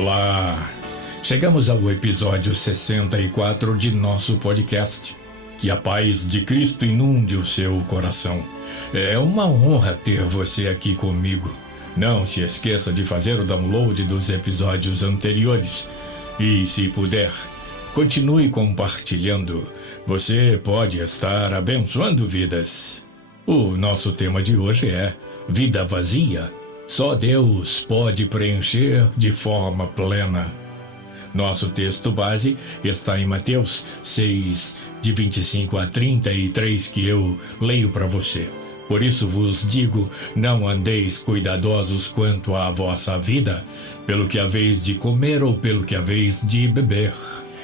Olá! Chegamos ao episódio 64 de nosso podcast. Que a paz de Cristo inunde o seu coração. É uma honra ter você aqui comigo. Não se esqueça de fazer o download dos episódios anteriores. E, se puder, continue compartilhando. Você pode estar abençoando vidas. O nosso tema de hoje é Vida Vazia. Só Deus pode preencher de forma plena. Nosso texto base está em Mateus 6, de 25 a 33, que eu leio para você. Por isso vos digo, não andeis cuidadosos quanto à vossa vida, pelo que haveis de comer ou pelo que haveis de beber,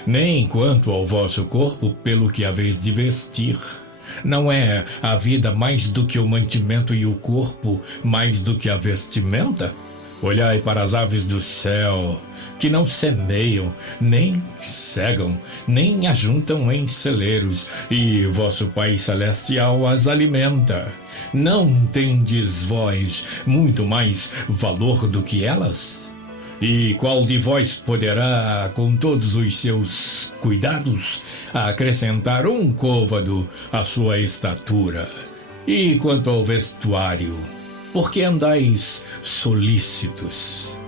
nem quanto ao vosso corpo, pelo que haveis de vestir. Não é a vida mais do que o mantimento e o corpo mais do que a vestimenta? Olhai para as aves do céu, que não semeiam, nem cegam, nem ajuntam em celeiros, e vosso Pai Celestial as alimenta. Não tendes vós muito mais valor do que elas? E qual de vós poderá, com todos os seus cuidados, acrescentar um côvado à sua estatura? E quanto ao vestuário, por que andais solícitos?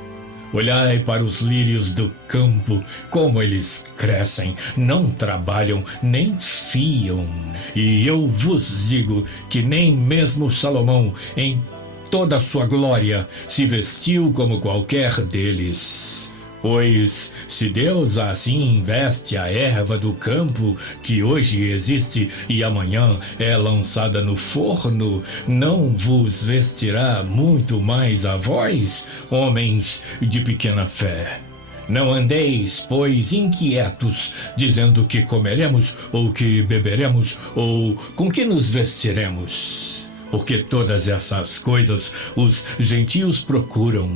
Olhai para os lírios do campo, como eles crescem, não trabalham, nem fiam. E eu vos digo que nem mesmo Salomão, em toda a sua glória, se vestiu como qualquer deles. Pois, se Deus assim veste a erva do campo, que hoje existe e amanhã é lançada no forno, não vos vestirá muito mais a vós, homens de pequena fé? Não andeis, pois, inquietos, dizendo que comeremos, ou que beberemos, ou com que nos vestiremos. Porque todas essas coisas os gentios procuram.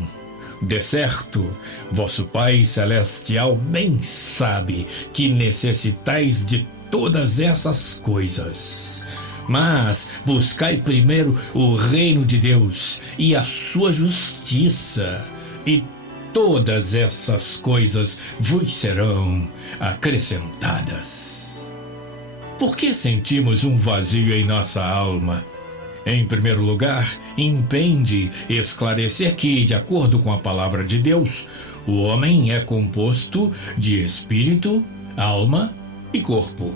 De certo, vosso Pai Celestial bem sabe que necessitais de todas essas coisas. Mas buscai primeiro o reino de Deus e a sua justiça, e todas essas coisas vos serão acrescentadas. Por que sentimos um vazio em nossa alma? Em primeiro lugar, impende esclarecer que, de acordo com a palavra de Deus, o homem é composto de espírito, alma e corpo.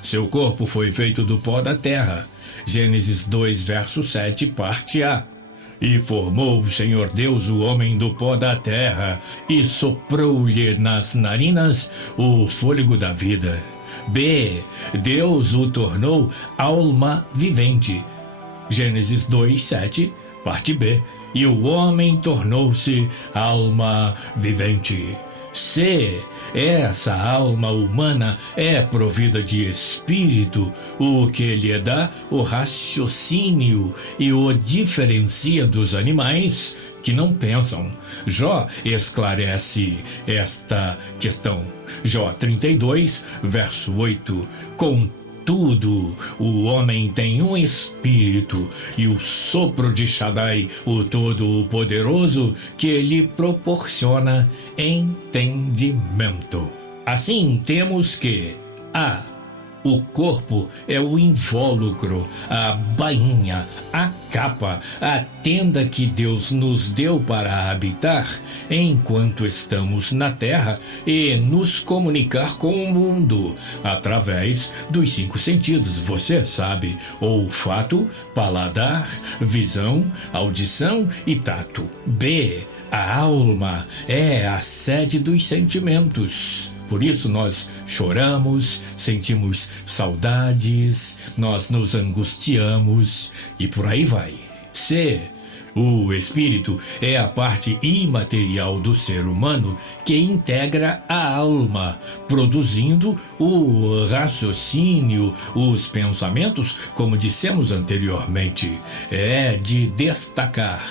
Seu corpo foi feito do pó da terra. Gênesis 2, verso 7, parte A. E formou o Senhor Deus o homem do pó da terra, e soprou-lhe nas narinas o fôlego da vida. B. Deus o tornou alma vivente. Gênesis 2, 7, parte B. E o homem tornou-se alma vivente. C. Essa alma humana é provida de espírito, o que lhe dá o raciocínio e o diferencia dos animais que não pensam. Jó esclarece esta questão. Jó 32, verso 8. Contudo, o homem tem um espírito, e o sopro de Shaddai, o Todo-Poderoso, que lhe proporciona entendimento. Assim temos que o corpo é o invólucro, a bainha, a capa, a tenda que Deus nos deu para habitar enquanto estamos na terra e nos comunicar com o mundo através dos 5 sentidos, você sabe: olfato, paladar, visão, audição e tato. B. A alma é a sede dos sentimentos. Por isso nós choramos, sentimos saudades, nós nos angustiamos e por aí vai. C. O espírito é a parte imaterial do ser humano que integra a alma, produzindo o raciocínio, os pensamentos, como dissemos anteriormente. É de destacar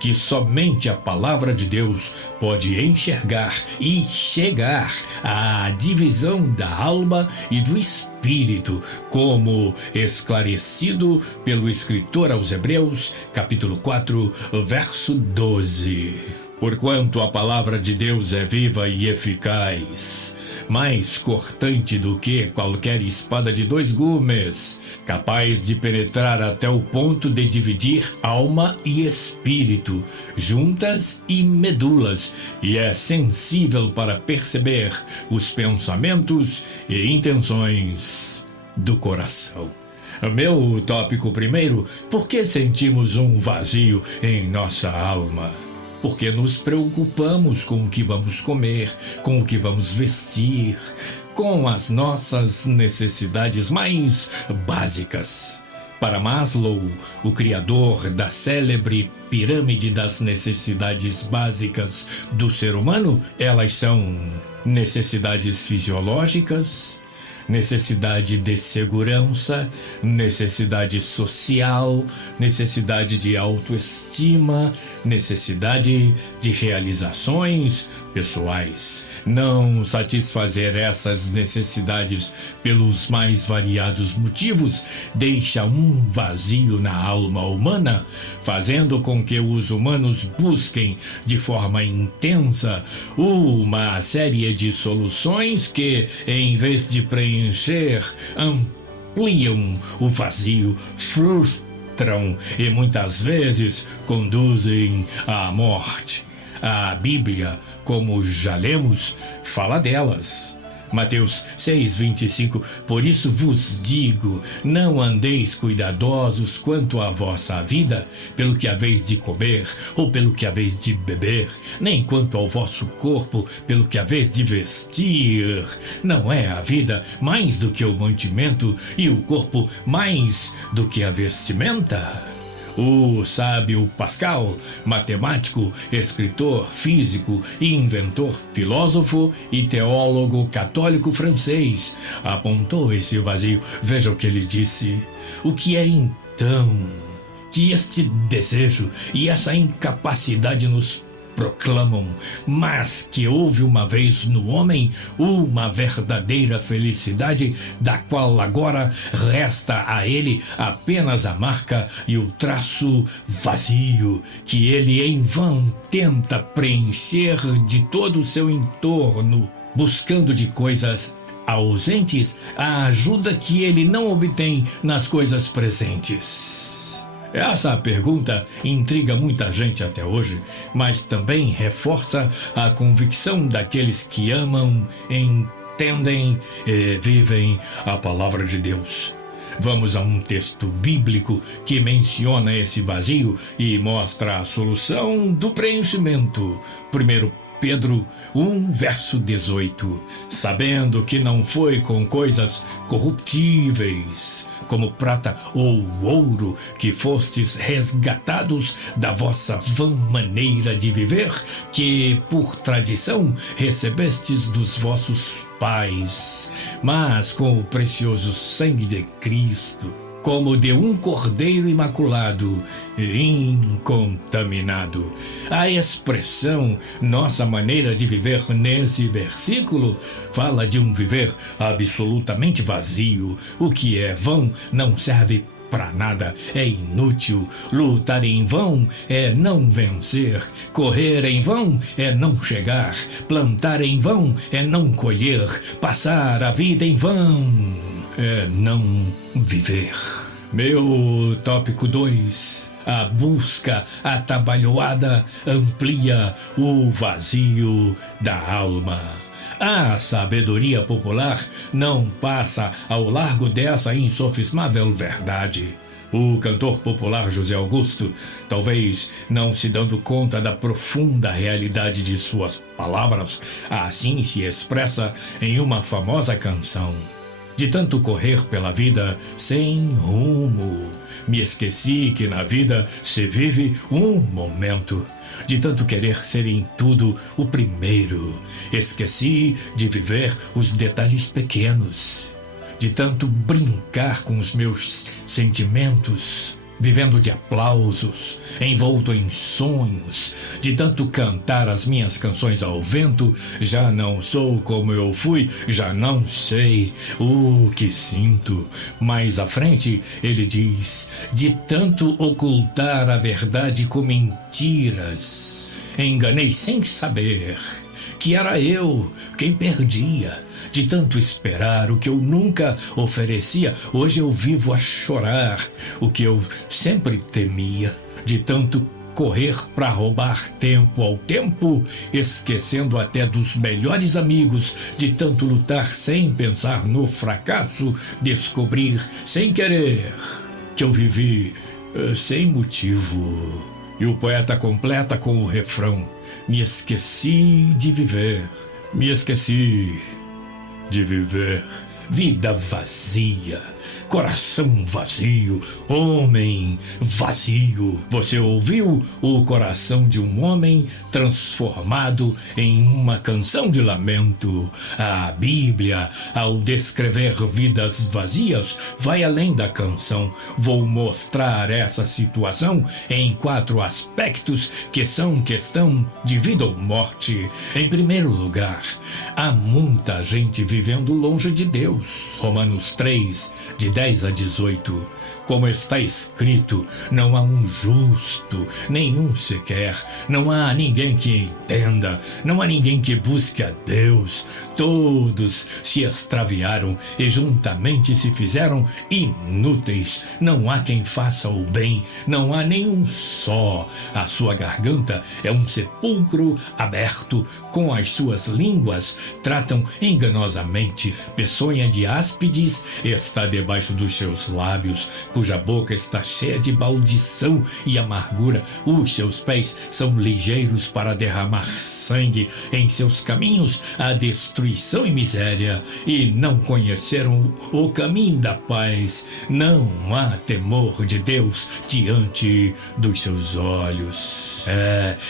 que somente a palavra de Deus pode enxergar e chegar à divisão da alma e do espírito, como esclarecido pelo escritor aos Hebreus, capítulo 4, verso 12. Porquanto a palavra de Deus é viva e eficaz, mais cortante do que qualquer espada de 2 gumes, capaz de penetrar até o ponto de dividir alma e espírito, juntas e medulas, e é sensível para perceber os pensamentos e intenções do coração. Meu tópico primeiro: por que sentimos um vazio em nossa alma? Porque nos preocupamos com o que vamos comer, com o que vamos vestir, com as nossas necessidades mais básicas. Para Maslow, o criador da célebre pirâmide das necessidades básicas do ser humano, elas são necessidades fisiológicas, necessidade de segurança, necessidade social, necessidade de autoestima, necessidade de realizações pessoais. Não satisfazer essas necessidades pelos mais variados motivos deixa um vazio na alma humana, fazendo com que os humanos busquem de forma intensa uma série de soluções que, em vez de preencher, ampliam o vazio, frustram e muitas vezes conduzem à morte. A Bíblia, como já lemos, fala delas. Mateus 6:25, por isso vos digo, não andeis cuidadosos quanto à vossa vida, pelo que haveis de comer, ou pelo que haveis de beber, nem quanto ao vosso corpo, pelo que haveis de vestir. Não é a vida mais do que o mantimento, e o corpo mais do que a vestimenta? O sábio Pascal, matemático, escritor, físico, inventor, filósofo e teólogo católico francês, apontou esse vazio. Veja o que ele disse. O que é então que este desejo e essa incapacidade nos proclamam, mas que houve uma vez no homem uma verdadeira felicidade, da qual agora resta a ele apenas a marca e o traço vazio, que ele em vão tenta preencher de todo o seu entorno, buscando de coisas ausentes a ajuda que ele não obtém nas coisas presentes. Essa pergunta intriga muita gente até hoje, mas também reforça a convicção daqueles que amam, entendem e vivem a palavra de Deus. Vamos a um texto bíblico que menciona esse vazio e mostra a solução do preenchimento. 1 Pedro 1, verso 18. Sabendo que não foi com coisas corruptíveis, como prata ou ouro, que fostes resgatados da vossa vã maneira de viver, que por tradição recebestes dos vossos pais, mas com o precioso sangue de Cristo, como de um cordeiro imaculado e incontaminado. A expressão nossa maneira de viver nesse versículo fala de um viver absolutamente vazio. O que é vão não serve para nada, é inútil. Lutar em vão é não vencer, correr em vão é não chegar, plantar em vão é não colher, passar a vida em vão é não viver. Meu tópico 2. A busca atabalhoada amplia o vazio da alma. A sabedoria popular não passa ao largo dessa insofismável verdade. O cantor popular José Augusto, talvez não se dando conta da profunda realidade de suas palavras, assim se expressa em uma famosa canção. De tanto correr pela vida sem rumo, me esqueci que na vida se vive um momento. De tanto querer ser em tudo o primeiro, esqueci de viver os detalhes pequenos. De tanto brincar com os meus sentimentos, vivendo de aplausos, envolto em sonhos, de tanto cantar as minhas canções ao vento, já não sou como eu fui, já não sei o que sinto. Mais à frente, ele diz, de tanto ocultar a verdade com mentiras, enganei sem saber que era eu quem perdia. De tanto esperar o que eu nunca oferecia, hoje eu vivo a chorar o que eu sempre temia. De tanto correr para roubar tempo ao tempo, esquecendo até dos melhores amigos, de tanto lutar sem pensar no fracasso, descobrir sem querer que eu vivi sem motivo. E o poeta completa com o refrão: me esqueci de viver, me esqueci de viver. Vida vazia, coração vazio, homem vazio. Você ouviu o coração de um homem transformado em uma canção de lamento. A Bíblia, ao descrever vidas vazias, vai além da canção. Vou mostrar essa situação em 4 aspectos que são questão de vida ou morte. Em primeiro lugar, há muita gente vivendo longe de Deus. Romanos 3, de 10 a 18. Como está escrito, não há um justo, nenhum sequer. Não há ninguém que entenda, não há ninguém que busque a Deus. Todos se extraviaram e juntamente se fizeram inúteis. Não há quem faça o bem, não há nenhum só. A sua garganta é um sepulcro aberto, com as suas línguas tratam enganosamente. Peçonha de áspides está debaixo dos seus lábios, cuja boca está cheia de maldição e amargura. Os seus pés são ligeiros para derramar sangue. Em seus caminhos há destruição e miséria, e não conheceram o caminho da paz. Não há temor de Deus diante dos seus olhos.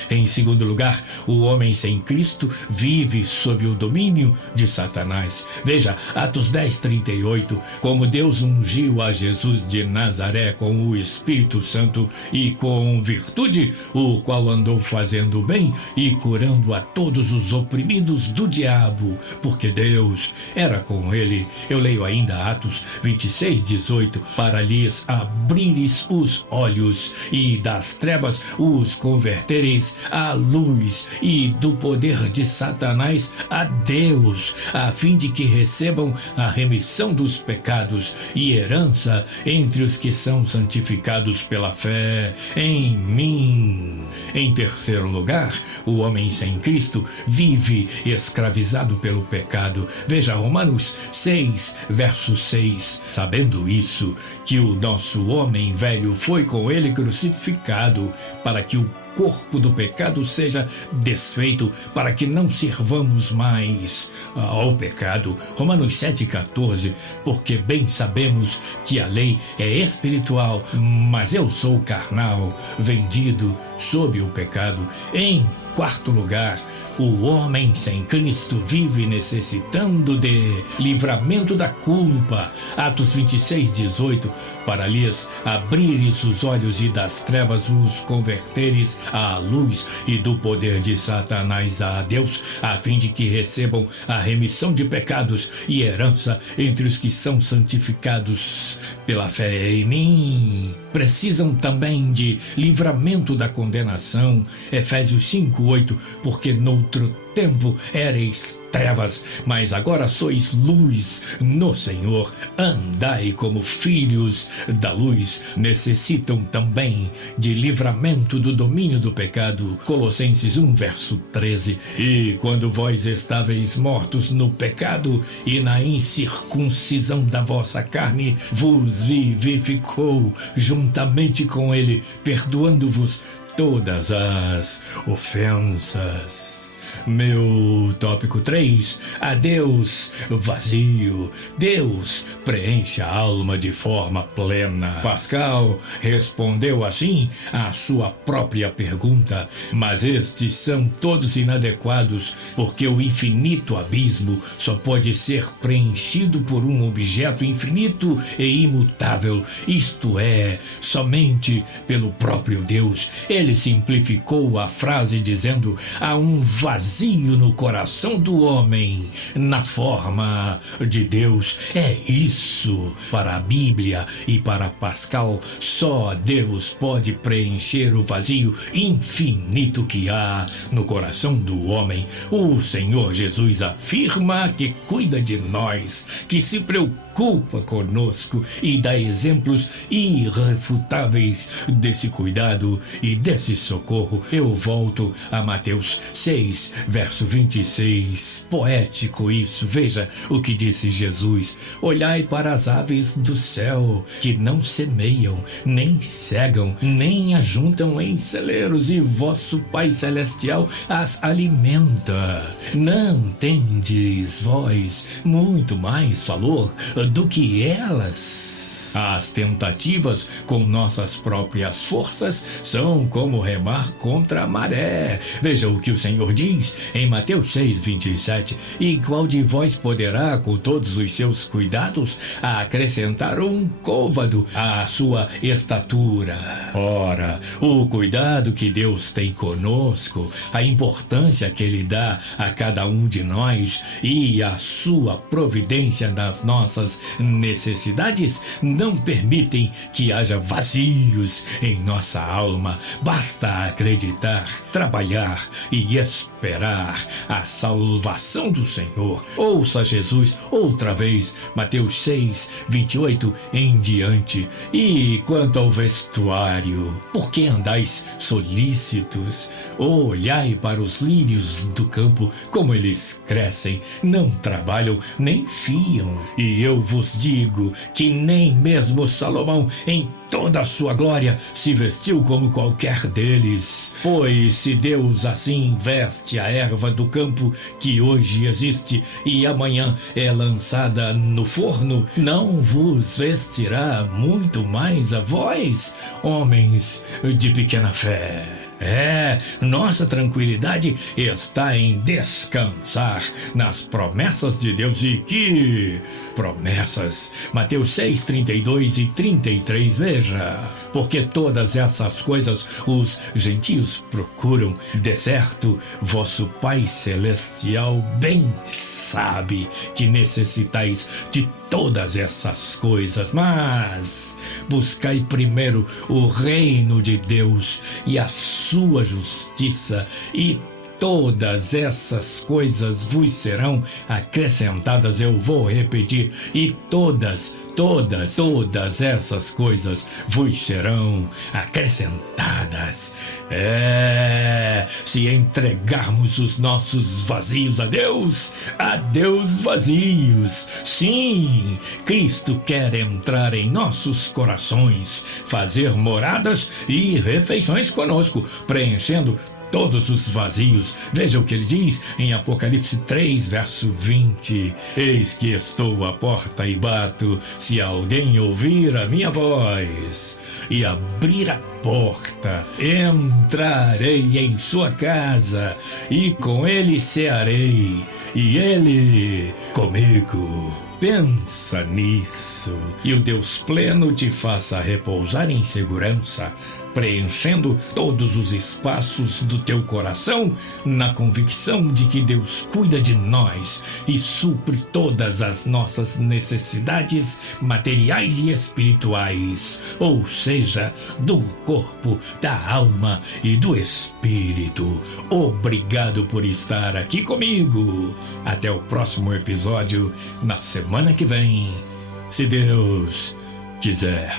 Em segundo lugar, o homem sem Cristo vive sob o domínio de Satanás. Veja, Atos 10:38, como Deus ungiu a Jesus de Nazaré com o Espírito Santo e com virtude, o qual andou fazendo bem e curando a todos os oprimidos do diabo, porque Deus era com ele. Eu leio ainda Atos 26:18, para lhes abrires os olhos e das trevas os convertereis à luz e do poder de Satanás a Deus, a fim de que recebam a remissão dos pecados e herança entre os que são santificados pela fé em mim. Em terceiro lugar, o homem sem Cristo vive escravizado pelo pecado. Veja Romanos 6, verso 6. Sabendo isso, que o nosso homem velho foi com ele crucificado, para que o corpo do pecado seja desfeito, para que não sirvamos mais ao pecado. Romanos 7,14, porque bem sabemos que a lei é espiritual, mas eu sou carnal, vendido sob o pecado. Em quarto lugar, o homem sem Cristo vive necessitando de livramento da culpa. Atos 26:18, para lhes abrires os olhos e das trevas os converteres à luz e do poder de Satanás a Deus, a fim de que recebam a remissão de pecados e herança entre os que são santificados pela fé em mim. Precisam também de livramento da condenação. Efésios 5:8, porque noutro tempo éreis trevas, mas agora sois luz no Senhor. Andai como filhos da luz. Necessitam também de livramento do domínio do pecado. Colossenses 1, verso 13. E quando vós estáveis mortos no pecado e na incircuncisão da vossa carne, vos vivificou juntamente com ele, perdoando-vos todas as ofensas. Meu tópico 3, adeus vazio. Deus preenche a alma de forma plena. Pascal respondeu assim à sua própria pergunta, mas estes são todos inadequados, porque o infinito abismo só pode ser preenchido por um objeto infinito e imutável, isto é, somente pelo próprio Deus. Ele simplificou a frase dizendo: há um vazio vazio no coração do homem, na forma de Deus. É isso. Para a Bíblia e para Pascal, só Deus pode preencher o vazio infinito que há no coração do homem. O Senhor Jesus afirma que cuida de nós, que se preocupa conosco e dá exemplos irrefutáveis desse cuidado e desse socorro. Eu volto a Mateus 6, verso 26. Poético isso. Veja o que disse Jesus: olhai para as aves do céu, que não semeiam, nem cegam, nem ajuntam em celeiros, e vosso Pai Celestial as alimenta. Não tendes vós muito mais valor do que elas? As tentativas com nossas próprias forças são como remar contra a maré. Veja o que o Senhor diz em Mateus 6, 27. E qual de vós poderá, com todos os seus cuidados, acrescentar um côvado à sua estatura? Ora, o cuidado que Deus tem conosco, a importância que Ele dá a cada um de nós e a sua providência nas nossas necessidades não permitem que haja vazios em nossa alma. Basta acreditar, trabalhar e esperar a salvação do Senhor. Ouça Jesus outra vez, Mateus 6, 28 em diante. E quanto ao vestuário, por que andais solícitos? Olhai para os lírios do campo, como eles crescem, não trabalham nem fiam. E eu vos digo que nem mesmo Salomão, em toda a sua glória, se vestiu como qualquer deles. Pois se Deus assim veste a erva do campo, que hoje existe e amanhã é lançada no forno, não vos vestirá muito mais a vós, homens de pequena fé? Nossa tranquilidade está em descansar nas promessas de Deus. E que promessas! Mateus 6, 32 e 33, veja. Porque todas essas coisas os gentios procuram, de certo, vosso Pai Celestial bem sabe que necessitais de todas essas coisas, mas buscai primeiro o reino de Deus e a sua justiça, e todas essas coisas vos serão acrescentadas. Eu vou repetir: e todas essas coisas vos serão acrescentadas. Se entregarmos os nossos vazios a Deus vazios. Sim, Cristo quer entrar em nossos corações, fazer moradas e refeições conosco, preenchendo todos os vazios. Veja o que ele diz em Apocalipse 3, verso 20. Eis que estou à porta e bato. Se alguém ouvir a minha voz e abrir a porta, entrarei em sua casa e com ele cearei e ele comigo. Pensa nisso, e o Deus pleno te faça repousar em segurança, preenchendo todos os espaços do teu coração, na convicção de que Deus cuida de nós e supre todas as nossas necessidades materiais e espirituais, ou seja, do corpo, da alma e do espírito. Obrigado por estar aqui comigo. Até o próximo episódio, na semana que vem, se Deus quiser.